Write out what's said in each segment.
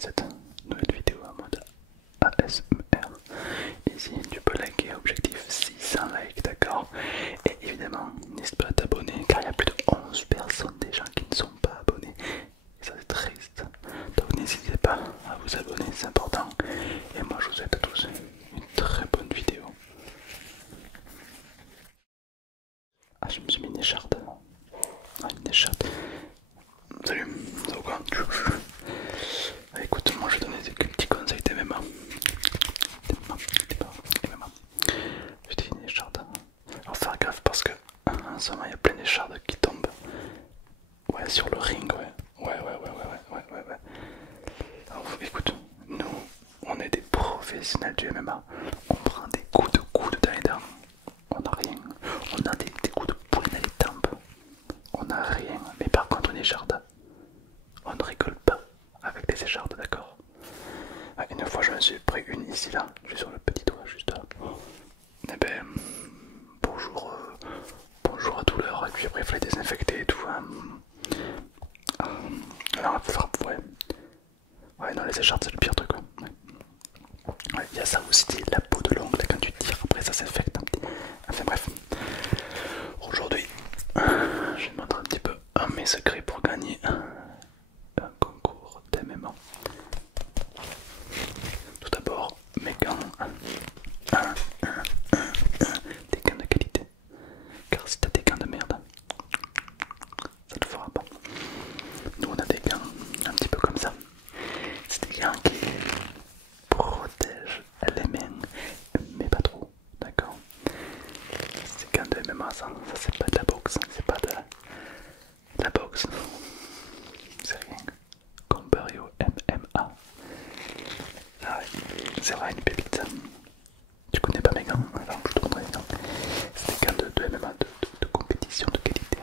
cette nouvelle vidéo en mode ASMR. Ici tu peux liker, objectif 600 likes, d'accord. Et évidemment n'hésite pas à t'abonner car il y a plus de 11 personnes déjà qui ne sont pas abonnées. Et ça c'est triste. Donc n'hésitez pas à vous abonner, c'est important. Et moi je vous souhaite à tous une très bonne vidéo. Ah, je me suis mis une écharpe. Ah, une écharpe. Salut, ça va quoi? Écoute, moi je vais donner des petits conseils d'MMA. MMA. Je t'ai une écharpe. Alors faire gaffe parce que en ce moment il y a plein d'échardes qui tombent. Ouais, sur le ring, ouais. Ouais. Alors écoute, nous, on est des professionnels du MMA. On prend des coups de coude dans les dents. On n'a rien. On a des coups de poing dans les tempes. On n'a rien. Mais par contre, une écharde, on ne rigole pas avec les échardes, d'accord? Une fois, je me suis pris une ici, là. Je suis sur le petit doigt, juste là. Et ben, bonjour, bonjour à douleur. Et puis après, il fallait désinfecter et tout. Alors, ouais. Ouais, non, les échardes, c'est le pire truc. Ouais, il y a ça aussi, la peau de l'ongle quand tu tires, après ça s'infecte un petit. Enfin bref. Aujourd'hui, je vais te montrer un petit peu mes secrets pour gagner un concours d'MMA. Tout d'abord, mes gants. Des gants de qualité. Car si t'as des gants de merde, ça te fera pas. Nous on a des gants un petit peu comme ça. C'est des gants qui protègent les mains, mais pas trop, d'accord? C'est gants de MMA, ça c'est pas de la boxe, c'est pas de la boxe, c'est rien comparé au MMA. Ah ouais, c'est vrai, une pépite ça. Tu connais pas mes gants? Alors je te montrerai les gants. C'est des gants de MMA, de compétition de qualité.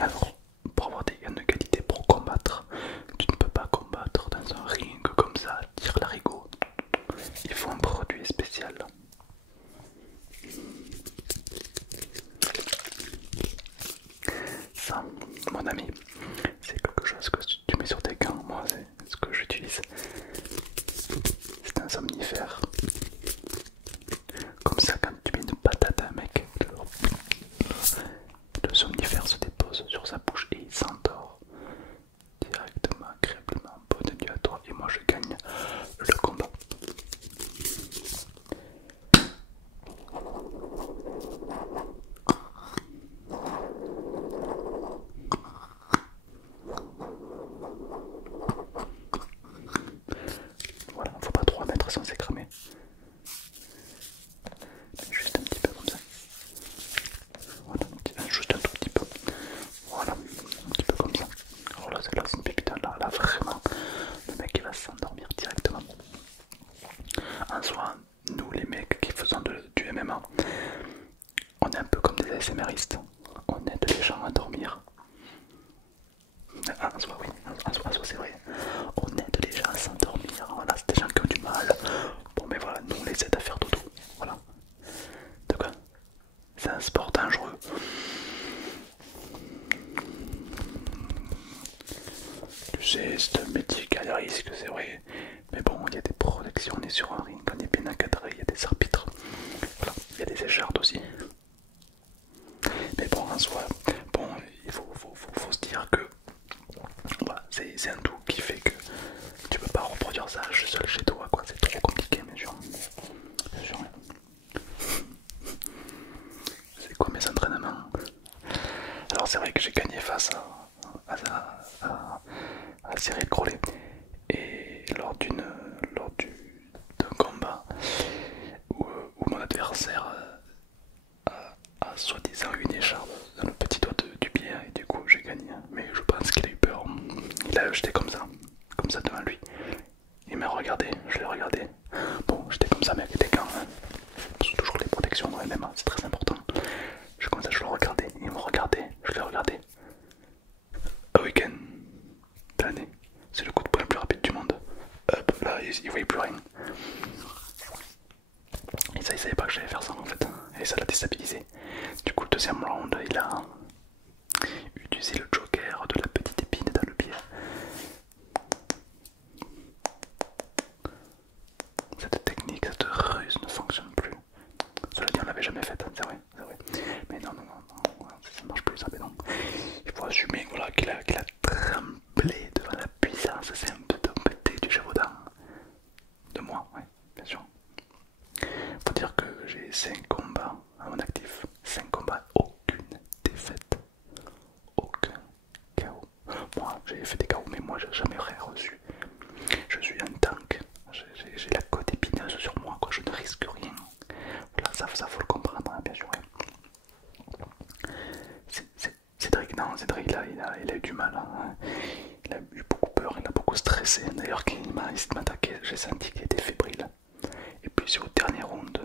Alors, pour avoir des gants de qualité pour combattre, tu ne peux pas combattre dans un ring comme ça, tire l'arigot. Il faut un produit spécial. Ça, mon ami, c'est quelque chose que tu mets sur tes gants. Moi, c'est ce que j'utilise. C'est un somnifère. Comme ça, quand tu mets une patate à un mec, le somnifère se dépose sur sa bouche et il s'endort directement, agréablement. Bonne nuit à toi et moi je gagne le combat. Voilà, faut pas trop en mettre sans s'écramer. Juste un petit peu comme ça. Voilà, juste un tout petit peu. Voilà, un petit peu comme ça. Alors là, c'est une pépite. Là, vraiment, le mec il va s'endormir directement. En soi, nous les mecs qui faisons du MMA, on est un peu comme des ASMRistes. On aide les gens à dormir. En soi, oui, en soi c'est vrai. On aide les gens à s'endormir. Voilà, c'est des gens qui ont du mal. Bon, mais voilà, nous on les aide à faire dodo. Voilà. De quoi? C'est un sport dangereux. Tu sais, c'est un métier qui a des risques, c'est vrai. Mais bon, il y a des protections, on est sur un ring, on est bien encadré, il y a des arbitres. Voilà, il y a des échardes aussi. Mais bon, en soi, bon, il faut se dire que voilà, c'est un tout qui fait que tu peux pas reproduire ça seul chez toi, quoi. C'est trop compliqué, bien sûr. Bien sûr. C'est quoi mes entraînements? Alors c'est vrai que j'ai gagné face à Cyril Crowley et d'un combat où mon adversaire a soi-disant une écharpe dans le petit doigt du pied et du coup j'ai gagné. Mais je pense qu'il a eu peur. Il a jeté comme ça devant lui. Il m'a regardé, je l'ai regardé. Bon, j'étais comme ça mais avec des gants. Hein. Toujours les protections dans les mêmes, c'est très important. Je comme ça, je le regardais, il me regardait, je l'ai regardé. A week-end, l'année, c'est le coup de poing le plus rapide du monde. Hop, là, il voyait plus rien. Et ça, il savait pas que j'allais faire ça en fait. Et ça l'a déstabilisé. Du coup, le deuxième round, il a utilisé le joker qu'il a tremblé devant la puissance indomptée du Gévaudan. De moi, oui, bien sûr. Faut dire que j'ai 5 combats à mon actif. 5 combats, aucune défaite. Aucun KO. Moi, j'ai fait des KO, mais moi, j'ai jamais rien reçu. Je suis un tank. J'ai la côte épineuse sur moi, quoi. Je ne risque rien. Voilà, ça faut le comprendre, hein, bien sûr. Cédric, non, Cédric, là, il a eu du mal. Hein. Il a eu beaucoup peur, il a beaucoup stressé. D'ailleurs, quand il m'a essayé de m'attaquer, j'ai senti qu'il était fébrile. Et puis, c'est au dernier round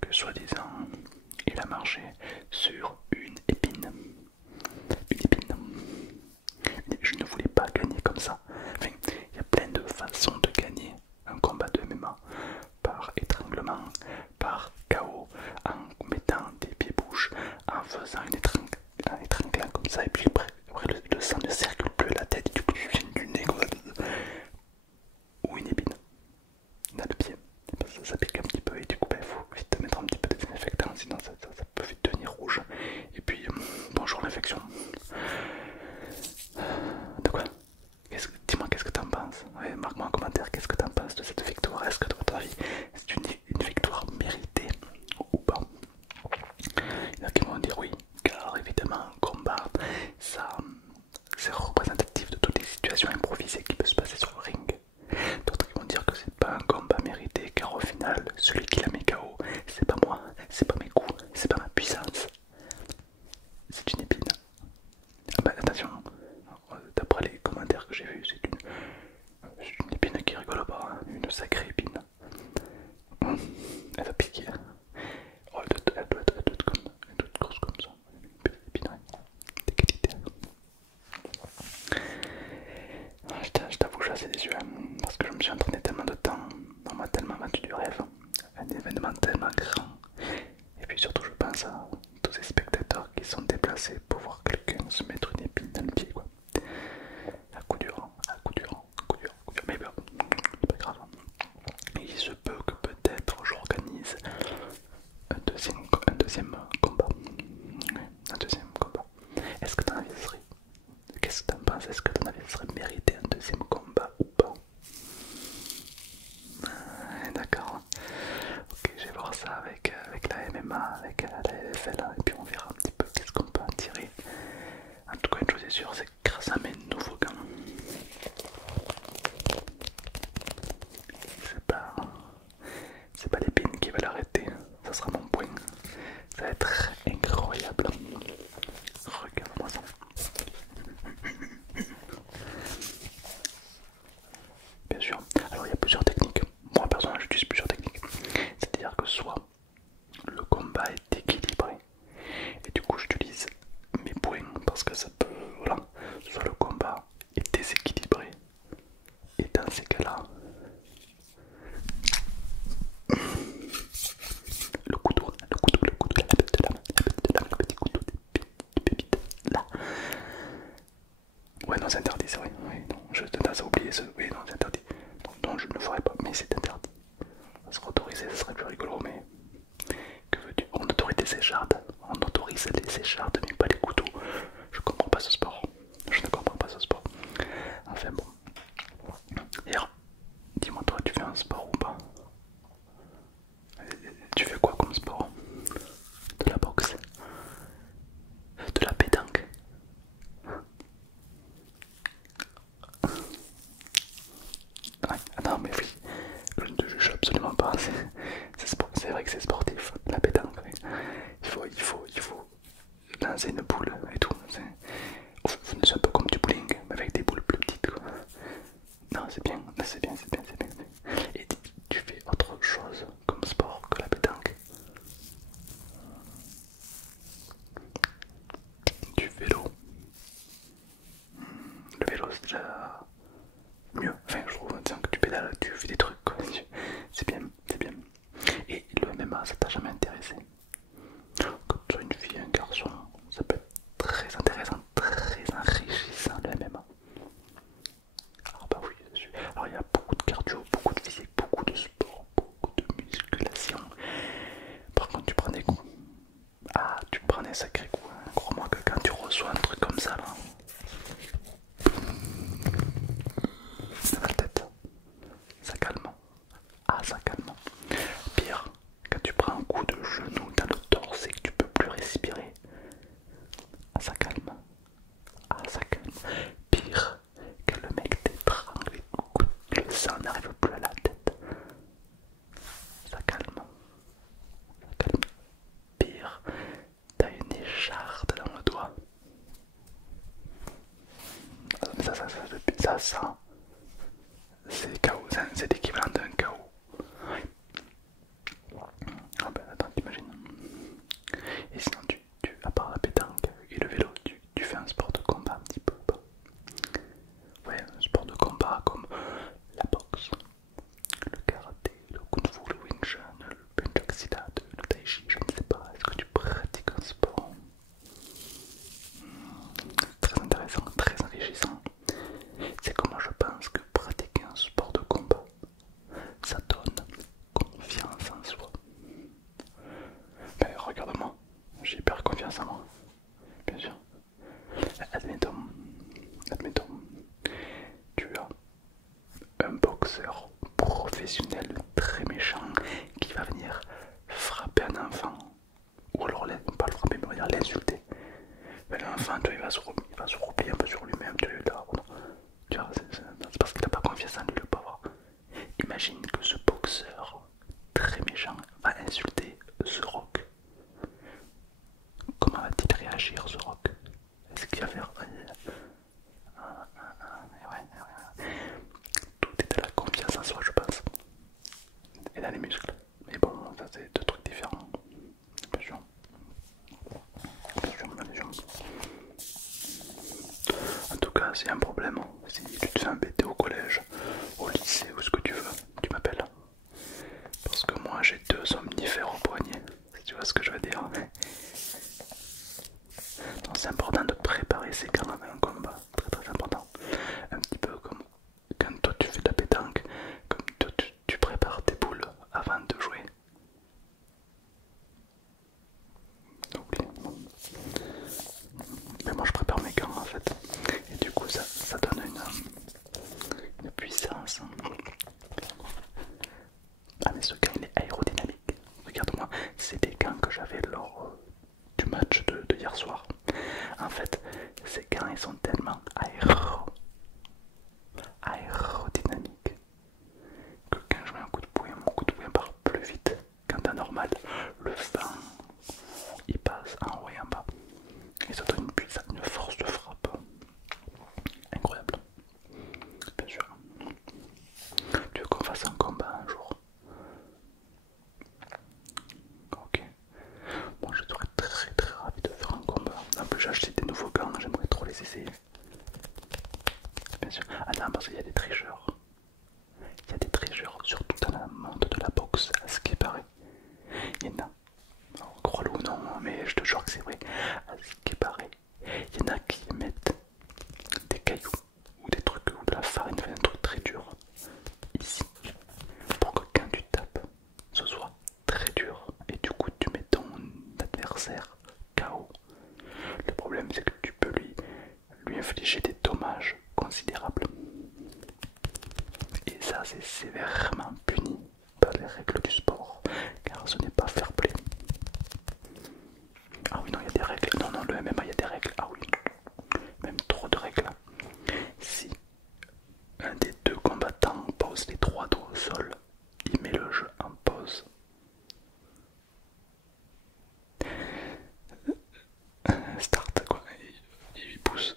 que, soi-disant, il a marché sur une épine. Une épine. Je ne voulais pas gagner comme ça. Enfin, il y a plein de façons de gagner un combat de MMA. Par étranglement, par KO, en mettant des pieds-bouches, en faisant un étranglant comme ça, et puis après le sang ne circule plus à la tête, et du coup tu viens du nez, quoi. Ou une épine dans le pied. Parce que ça pique un petit peu, et du coup il faut vite mettre un petit peu de désinfectant, sinon ça peut vite devenir rouge. Et puis, bonjour l'infection. De quoi? Dis-moi qu'est-ce que t'en penses, ouais, marque-moi en commentaire qu'est-ce que t'en penses de cette victoire. Est-ce que de votre avis c'est une victoire méritée ou pas? Il y en a qui vont dire oui, car évidemment un combat ça c'est représentatif de toutes les situations improvisées qui peuvent se passer sur le ring. D'autres qui vont dire que c'est pas un combat mérité car au final celui qui l'a mis KO c'est pas moi, c'est pas mes coups, c'est pas ma puissance, c'est une épine. Ah bah attention, d'après les commentaires que j'ai vus, c'est une épine qui rigole pas, hein. Une sacrée épine. Elle va piquer. Oh, elle doit être grosse comme ça. Une petite épine, ouais. Des qualités. Je t'avoue, je suis assez déçu, hein, parce que je me suis entraîné tellement de temps, on m'a tellement vendu du rêve, un événement tellement grand. Et puis surtout, je pense à tous ces spectateurs qui sont déplacés pour voir quelqu'un se mettre une épine dans le pied, quoi. À coup dur, à coup dur, à coup dur, à coup dur. Mais bon, c'est pas grave. Il se peut que peut-être j'organise un deuxième combat. Un deuxième combat. Est-ce que ton avis serait... Qu'est-ce que t'en penses? Est-ce que ton avis serait mérité un deuxième combat ou pas? D'accord. Ok, je vais voir ça avec la MMA, avec la LFL, hein, et puis on verra un petit peu qu'est-ce qu'on peut en tirer. En tout cas, une chose est sûre, c'est que grâce à mes nouveaux gants, c'est pas l'épine qui va l'arrêter, ça sera mon poing. Ça va être incroyable. Regarde-moi ça. Bien sûr. Alors il y a plusieurs techniques. Moi personnellement j'utilise plusieurs techniques. C'est-à-dire que soit le combat est équilibré et du coup j'utilise mes poings parce que ça peut... Voilà. Soit le combat est déséquilibré et dans ces cas-là le couteau, la bête de lame, le petit couteau de pépite, là. Ouais non c'est interdit, c'est vrai, oui, non, je tendance à oublier ce... Oui non c'est interdit, donc non je ne le ferai pas, mais c'est interdit. Ça serait autorisé, ça serait plus rigolo, mais... Que veux-tu? On autorise les échardes, mais pas les couteaux. Je comprends pas ce sport, je ne comprends pas ce sport. Enfin bon. Hier, dis-moi toi, tu fais un sport ou pas? Tu fais quoi comme sport? De la boxe? De la pétanque? Ouais, ah non mais oui, je ne te juge absolument pas, c'est vrai que c'est sportif, la pétanque, oui. Il faut lancer une boule et tout, c'est un peu comme du bowling, mais avec des boules plus petites, quoi. Non c'est bien, c'est bien. Et tu fais autre chose comme sport que la pétanque? Du vélo? Le vélo c'est déjà mieux, enfin je trouve, disons que tu pédales, tu fais des trucs quoi. C'est bien, c'est bien. Et le MMA ça t'a jamais intéressé? Quand tu sois une fille, un garçon, ça peut être très intéressant, très enrichissant le MMA. Ah bah oui, alors il y a beaucoup de cardio, beaucoup de physique, beaucoup de sport, beaucoup de musculation. Par contre tu prends des coups. Ah tu prends des sacrés coups, hein. Crois-moi que quand tu reçois un truc comme ça là. La tête, ça calme. Ah, ça calme. Pire, quand tu prends un coup de genou dans le torse et que tu peux plus respirer. Ah, ça calme. Ah, ça calme. Pire, quand le mec t'étrangle et le sang n'arrive plus à la tête. Ça calme. Ça calme. Pire, t'as une écharde dans le doigt. Ça, c'est KO, c'est l'équivalent d'un KO. Ouais. Ah ben attends, t'imagines. Et sinon, à part la pétanque et le vélo, tu fais un sport de combat un petit peu. Ouais, un sport de combat comme la boxe, le karaté, le kung fu, le wing chun, le pencak silat, le tai chi, je ne sais pas. Est-ce que tu pratiques un sport? Très intéressant, très enrichissant. C'est comment je pense que pratiquer un sport de combat, ça donne confiance en soi. Ben regarde-moi, j'ai hyper confiance en moi, bien sûr. Admettons, tu as un boxeur professionnel très méchant qui va venir frapper un enfant, ou alors pas le frapper, mais on va dire l'insulter. Mais l'enfant, il va se replier un peu sur lui-même, tu vois, c'est parce qu'il n'a pas confiance en lui, le pauvre. Imagine que ce boxeur très méchant va insulter The Rock. Comment va-t-il réagir, The Rock? Est-ce qu'il va faire... Ouais. Tout est à la confiance en soi, je pense. Et dans les muscles. Mais bon, ça c'est deux trucs différents. Bien sûr. En tout cas, s'il y a un problème, si tu te fais embêter au collège, au lycée ou ce que tu veux, tu m'appelles. Parce que moi j'ai deux somnifères au poignet, si tu vois ce que je veux dire. Donc c'est important de préparer ses gants avant un combat, très important. Un petit peu comme quand toi tu fais de la pétanque, comme toi tu prépares tes boules avant de jouer. Ok. Mais moi je prépare mes gants en fait. Et du coup ça donne une puissance. Ah mais ce gant il est aérodynamique. Regarde-moi, c'est des gants que j'avais lors du match de hier soir. En fait, ces gants ils sont tellement aérodynamiques que quand je mets un coup de poing, mon coup de poing part plus vite qu'en temps normal. Le vent il passe en haut et en bas. Et ça donne une force de frappe incroyable. Bien sûr. Tu veux qu'on fasse un combat un jour? Ok. Bon, je serais très ravi de faire un combat. En plus, j'ai acheté des nouveaux gants, j'aimerais trop les essayer. Bien sûr. Attends, parce qu'il y a des tricheurs. Il y a des tricheurs, surtout dans le monde de la boxe, à ce qui paraît. Il y en a. Crois-le ou non, mais je te jure que c'est vrai. À ce qui paraît, il y en a qui mettent des cailloux ou des trucs ou de la farine, un truc très dur ici pour que quand tu tapes, ce soit très dur et du coup tu mets ton adversaire KO. Le problème c'est que tu peux lui infliger des dommages considérables. Et ça c'est sévèrement puni par les règles du sport, car ce n'est pas fair play. Ah oui non il y a des règles, non le MMA il y a des règles, ah oui, même trop de règles. Si un des deux combattants pose les trois doigts au sol, il met le jeu en pause. Start quoi, il pousse.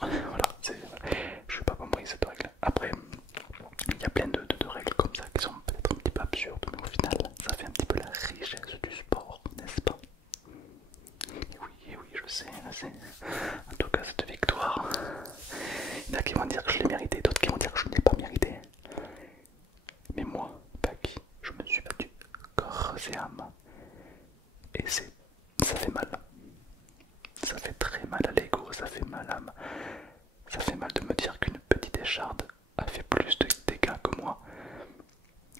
Voilà, je n'ai pas compris cette règle. Après, il y a plein de règles comme ça qui sont peut-être un petit peu absurdes, mais au final, ça fait un petit peu la richesse du sport, n'est-ce pas? Et oui, je sais. En tout cas, cette victoire, il y en a qui vont dire que je l'ai mérité, d'autres qui vont dire que je ne l'ai pas mérité. Mais moi, Paki, je me suis battu corps et âme. Et ça fait mal. Ça fait très mal à l'ego, ça fait mal ça fait mal de me dire qu'une petite écharde a fait plus de dégâts que moi.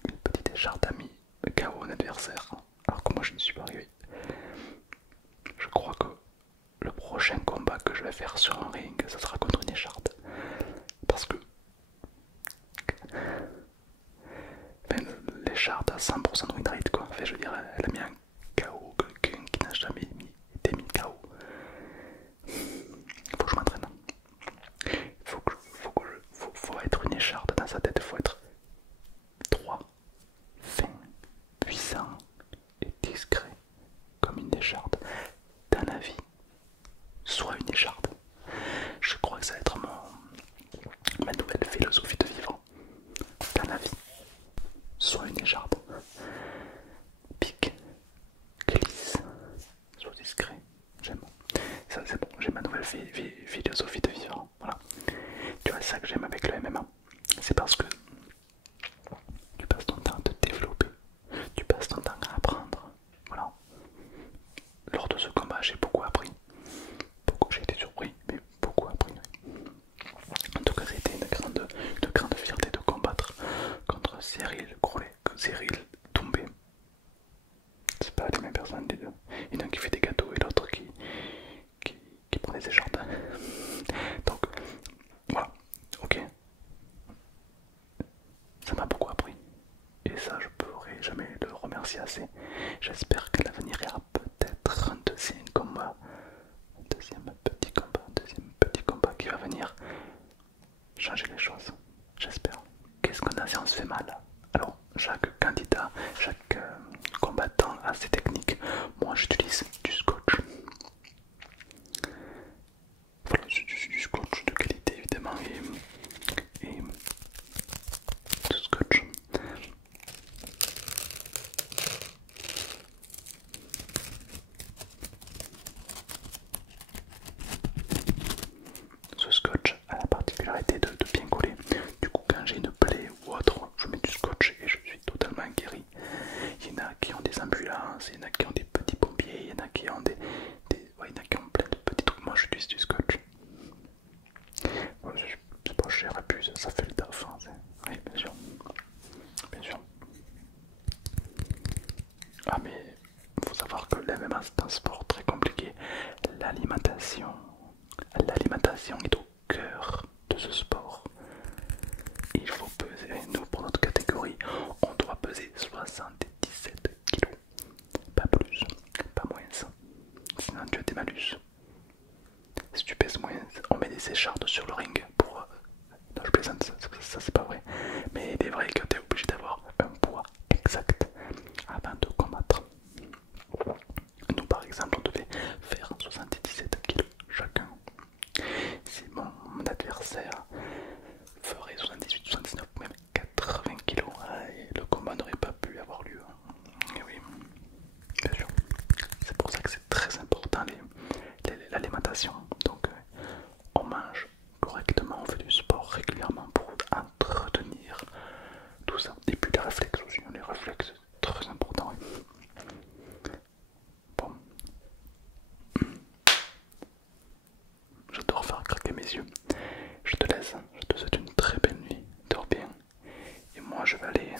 Une petite écharde a mis KO un adversaire, alors que moi je ne suis pas arrivé. Je crois que le prochain combat que je vais faire sur un ring, ça sera contre une écharde. Parce que enfin, l'écharde a 100% de win rate quoi. Enfin, je veux dire, elle a mis un KO quelqu'un qui n'a jamais été mis KO. Faut que je m'entraîne. Faut être une écharde dans sa tête, faut être droit, fin, puissant et discret comme une écharde. Dans la vie, sois une écharde. Je crois que ça va être ma nouvelle philosophie de vivre. Dans la vie, sois une écharde. Pique, glisse, sois discret. J'aime. Ça c'est bon, j'ai ma nouvelle philosophie de vivre. Voilà. Tu vois, c'est ça que j'aime avec le MMA. C'est parce que tu passes ton temps à te développer. Tu passes ton temps à apprendre. Voilà. Lors de ce combat, j'ai beaucoup appris. J'ai été surpris, mais beaucoup appris. En tout cas, c'était une grande fierté de combattre contre Cyril Grolet, Cyril Doumbé. C'est pas les mêmes personnes, les deux. Il y en a un qui fait des gâteaux et l'autre qui prend des écharpes. Donc, voilà, ok. Ça m'a beaucoup appris. Et ça, je pourrais jamais le remercier assez. J'espère qu'à l'avenir, il y aura peut-être un deuxième combat. Un deuxième petit combat qui va venir changer les choses. J'espère. Qu'est-ce qu'on a si on se fait mal? Alors, chaque candidat, chaque combattant a ses techniques. Moi, j'utilise du scotch. Voilà, du scotch de qualité évidemment et du scotch. Ce scotch a la particularité de bien coller. Du coup, quand j'ai une plaie ou autre, je mets du scotch et je suis totalement guéri. Il y en a qui ont des ambulances, il y en a qui ont des petits pompiers, il y en a qui ont ouais, il y en a qui ont plein de petits trucs. Moi, j'utilise du scotch. Ouais, c'est pas cher et puis ça fait le taf. Hein, oui, bien sûr. Bien sûr. Ah, mais il faut savoir que l'MMA c'est un sport très compliqué. L'alimentation est au cœur de ce sport. Il faut peser, nous pour notre catégorie, on doit peser 77 kilos. Pas plus, pas moins. Sinon tu as des malus. Si tu pèses moins, on met des échardes sur le ring pour... Non, je plaisante, ça c'est pas vrai. Mais il est vrai que tu es obligé d'avoir un poids exact avant de combattre. Nous par exemple on devait faire 77 kg chacun. Si mon adversaire ferait 78, 79 ou même 80 kg, le combat n'aurait pas pu avoir lieu. Et oui, bien sûr. C'est pour ça que c'est très important l'alimentation. Donc on mange correctement, on fait du sport régulièrement pour entretenir tout ça. Et puis les réflexes aussi, les réflexes c'est très important. Bon, j'adore faire craquer mes yeux. Je te laisse, je te souhaite une très belle nuit, dors bien. Et moi je vais aller